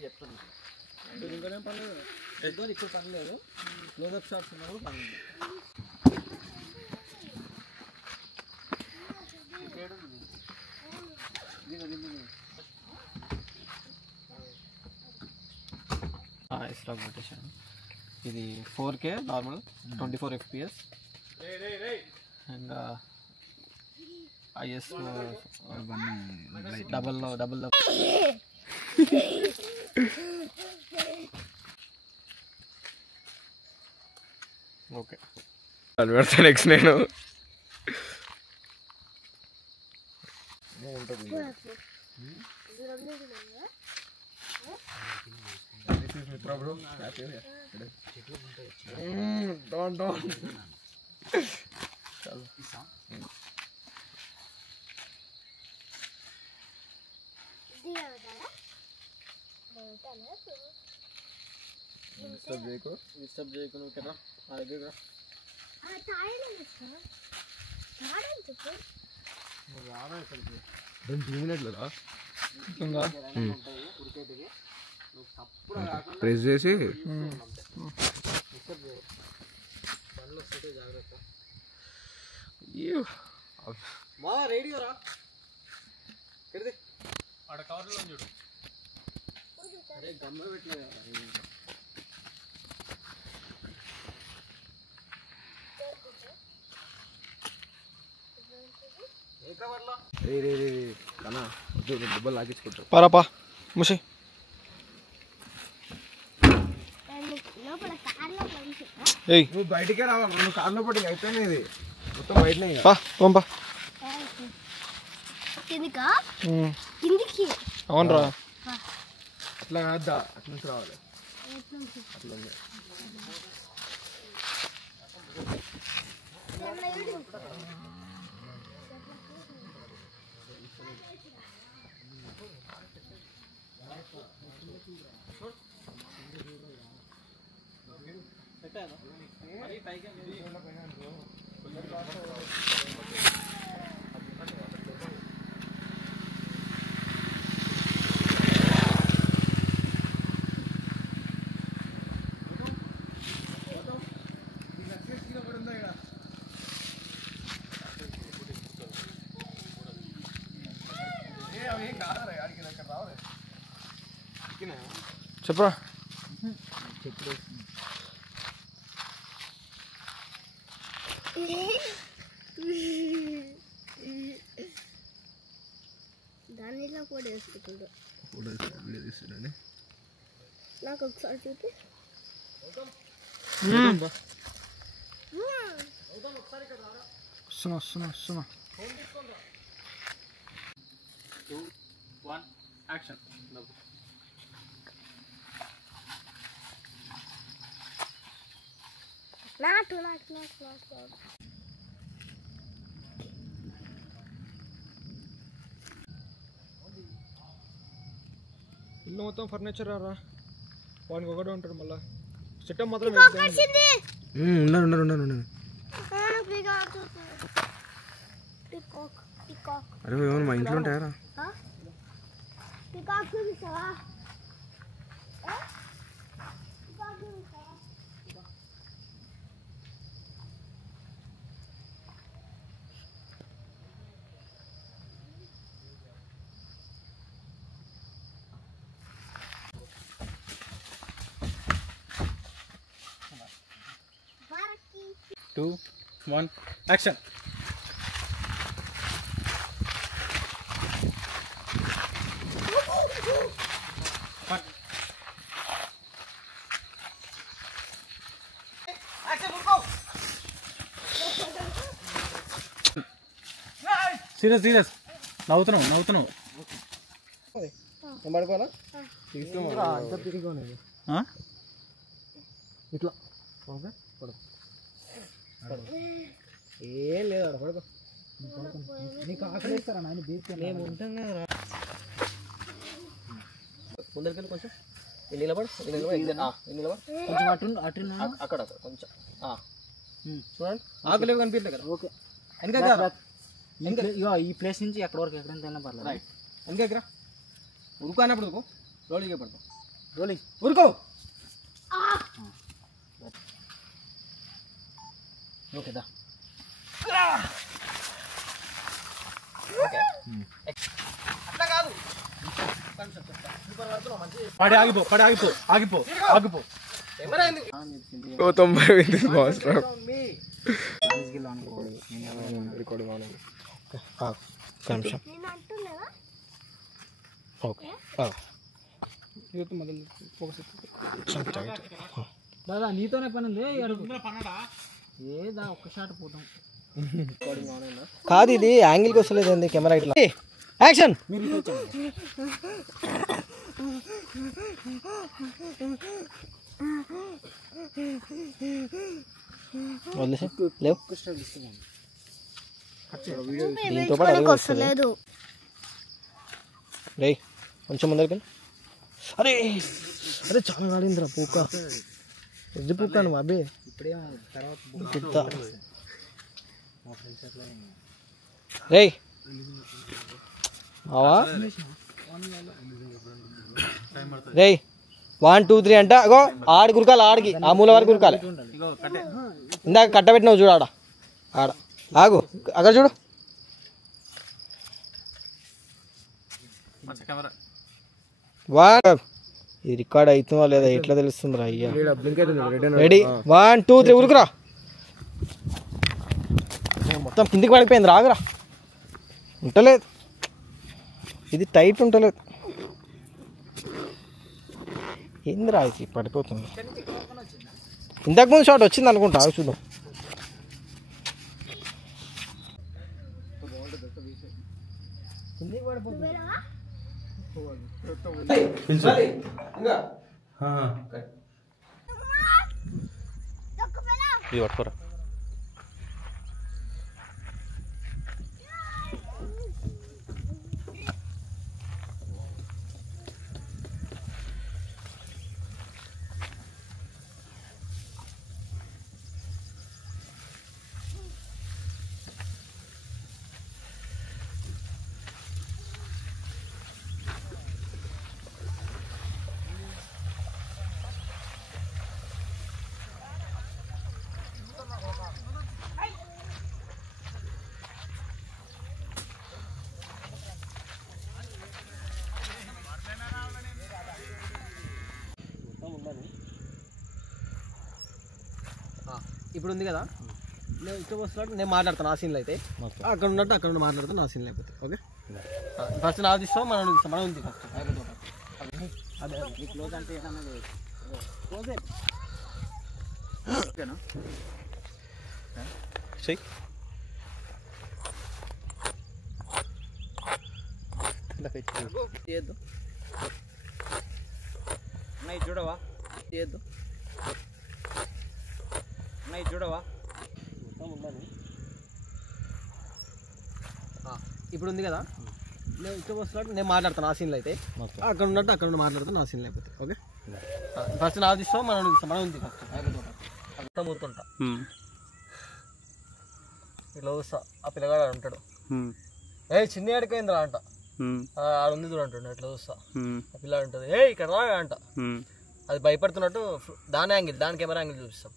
కాబట్టి చెప్తాను. ఇంకేం పర్లేదు, ఇప్పుడు పర్లేదు. క్లోజప్ షాట్స్ ఉన్నప్పుడు పర్లేదు. స్టాక్ పెట్టేసాను. ఇది 4K normal 24 FPS and IS double okay అది పెడతా నెక్స్ట్ నేను మిత్ర బ్రో డోంట్ చలో డిస్టర్బ్ చేయకు నువ్వు కదా నా దగ్గర ప్రెస్ చేసి మా రేడియో రా ఆడ కవర్లో చూడు. అరే గమ్మ పెట్టలేదు డబ్బులు లాగించుకుంటారు. పారాపా ముషి నువ్వు బయటికే రావాలి, నువ్వు కార్లో పట్టి అయిపోయింది. ఇది మొత్తం బయటనే అవునరా. అట్లా కాద్దా, అట్లా నుంచి రావాలి. అట్లా చెప్పరా. దానిలో కూడా వేసుకుంటాడు. నాకు ఒకసారి చూపి. వస్తున్నా 2, 1 యాక్షన్. నాటు ఇల్లు మొత్తం ఫర్నిచర్ రా. వానికి ఒకటే ఉంటాడు. మళ్ళా సెటప్ మాత్రం ఉన్నారు. అరే ఏమన్నా మా ఇంట్లో ఉంటాయారా? Two, 1 action. సీరియస్ నవ్వుతున్నావు. పడుకోవాలా ఇట్లా ఏం లేదు పడుకో. నీకు ఆకలి ఇస్తారా నాయన? మేము ఉంటాం కదా. ముందరికి కొంచెం నిలబడు కొంచెం అటు అక్కడ కొంచెం చూడండి. ఆకలి కనిపించలేదు కదా. ఓకే ఇంకా ఈ ప్లేస్ నుంచి ఎక్కడ వరకు ఎక్కడైనా పర్లేదు. ఇంకా ఎక్కడ ఉరుకు అన్నప్పుడు రోడ్డుగా పడతాం. రోలింగ్ ఊరుకో. ఓకేదా అట్లా కాదు. పడి ఆగిపో ఆగిపో కెమెరా ఎందుకు? 90 మాస్టర్ నేను అంటున్నావా దాదా నీతోనే పని ఉంది. ఏదా ఒక్క షాట్ పోతాం. కాదు ఇది యాంగిల్కి వస్తలేదు అండి కెమెరా ఇట్లా. యాక్షన్. వదిలేసి లేవు దీంతో పాటు అది వస్తుంది. వస్తలేదు. రే కొంచెం ముందరికి అరే అరే చాలా కాడిందిరా పూక. ఎద్దు పూక నువ్వు అబ్బే రే అవా రే 1 2 3 అంట. అగో ఆడి కురకాలి, ఆడికి ఆ మూల వరకు కురకాలి. ఇందాక కట్టబెట్టినావు చూడు ఆడ ఆడ ఆగు అక్కడ చూడు. ఇది రికార్డ్ అవుతుందా లేదా ఎట్లా తెలుస్తుందిరా అయ్యా. రెడీ 1 2 3 ఉరుకురా. మొత్తం కిందికి పడిపోయింది రాగురా. ఉంటలేదు ఇది టైట్ ఉంటలేదు. ఏందిరా ఇది పడిపోతుంది. ఇంతకుముందు షాట్ వచ్చింది అనుకుంటా, ఆగు చూద్దాం. ఇది పట్టుకోరా. ఇప్పుడు ఉంది కదా, నేను ఇక్కడ వస్తున్నట్టు నేను మాట్లాడతాను ఆ సీన్లో అయితే, అక్కడ ఉన్నట్టు అక్కడ నుండి మాట్లాడతాను ఆ సీన్లో అయిపోతే. ఓకే ఫస్ట్ నా తీస్తాం మనం ఉంది ఫస్ట్ అదే క్లోజ్ అంటే క్లోజే ఓకేనా. చేయొద్దు నైట్ చూడవా, చేయొద్దు నైట్ చూడవా. ఇప్పుడు ఉంది కదా, నేను ఇక్కడ వస్తున్నట్టు నేను మాట్లాడతాను ఆ సీన్లో అయితే, అక్కడ ఉన్నట్టు అక్కడ నుండి మాట్లాడతాను ఆ సీన్లో అయిపోతే. ఓకే ఫస్ట్ నా తీస్తాం మనం ఉంది ఫస్ట్ అయిపోతే ఊరుకుంటా. ఇట్లా చూస్తా ఆ పిల్లగాడు ఉంటాడు, ఏ చిన్న ఆడిపోయిందిరా అంట, ఆడ ఉంది చూడ అంటుండే. ఇట్లా చూస్తా ఆ పిల్లాడు ఉంటుంది, ఏ ఇక్కడ రా అంట. అది భయపడుతున్నట్టు దాని యాంగిల్, దాని కెమెరా యాంగిల్ చూపిస్తాం.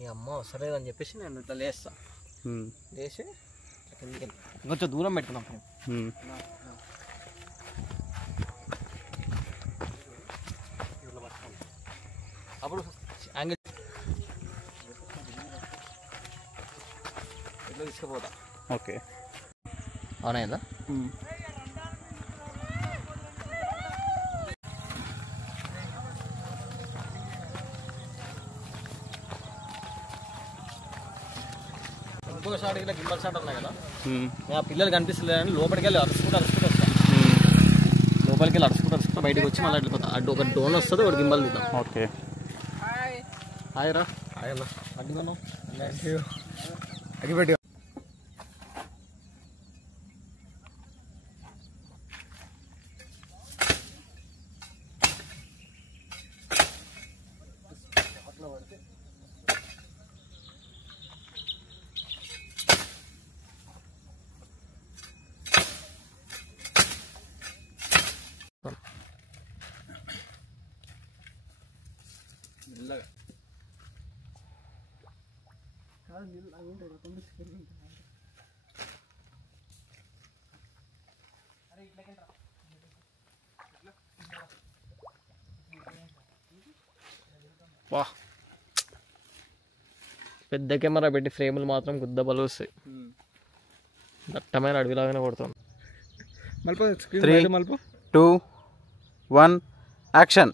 ఈ అమ్మ వస్తలేదు అని చెప్పేసి నేను ఇట్లా లేస్తా, లేచి కొంచెం దూరం పెట్టుకున్నాం. అప్పుడు యాంగిల్ ఇట్లా తీసుకుపోతా. ఓకే అవునా ఇంకో షాట్ ఇట్లా గింబల్ షాట్ ఉన్నాయి కదా, ఆ పిల్లలు కనిపిస్తలేదని లోపలికి వెళ్ళి అరుచుకుంటూ వస్తాను. లోపలికి వెళ్ళి అరుచుకుంటూ బయటకు వచ్చి మళ్ళీ వెళ్ళిపోతా. అటు ఒక డ్రోన్ వస్తుంది, ఒక గింబల్ తీద్దాం. ఓకే హాయ్ రా, హాయ్ అన్న, అడ్డుకున్నాం అగిపెట్టి మెల్లగా వా పెద్ద కెమెరా పెట్టి ఫ్రేములు మాత్రం గుద్ద బలు వస్తాయి. దట్టమైన అడవిలాగానే కొడుతుంది. 3, 2, 1 యాక్షన్.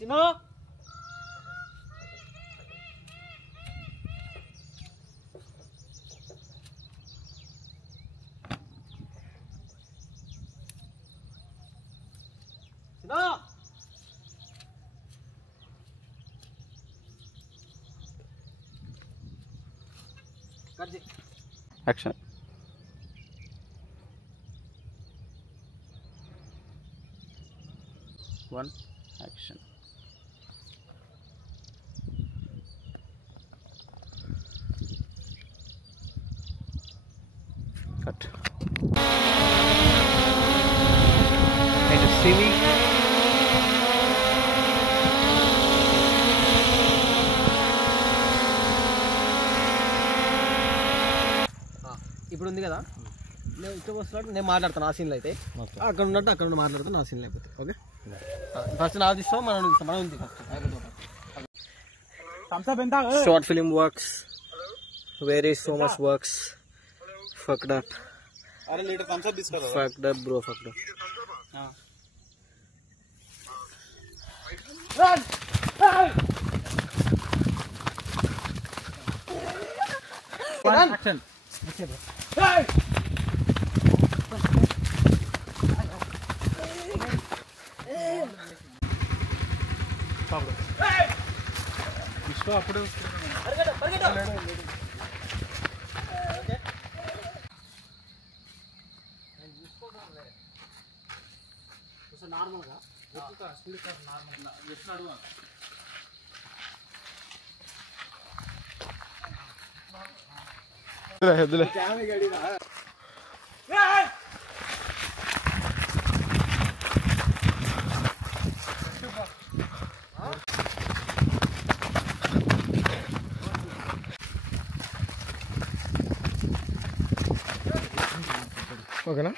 చిన్న యాక్షన్. One action. కట్. ఇప్పుడు ఉంది కదా, నేను ఇక్కడ వస్తున్నట్టు నేను మాట్లాడతాను ఆ సీన్లో అయితే, అక్కడ ఉన్నట్టు అక్కడ నుండి మాట్లాడతాను ఆ సీన్లో అయిపోతే. ఓకే ఫస్ట్ నా తీస్తాం, మనం ఉంది first. Short film works, very so much works. Fucked up. అరే లీటర్ థమ్స్ అప్ తీసుకోరా. Fucked up bro, fucked up. Action. విశ్వ అప్పుడు ఓకేనా.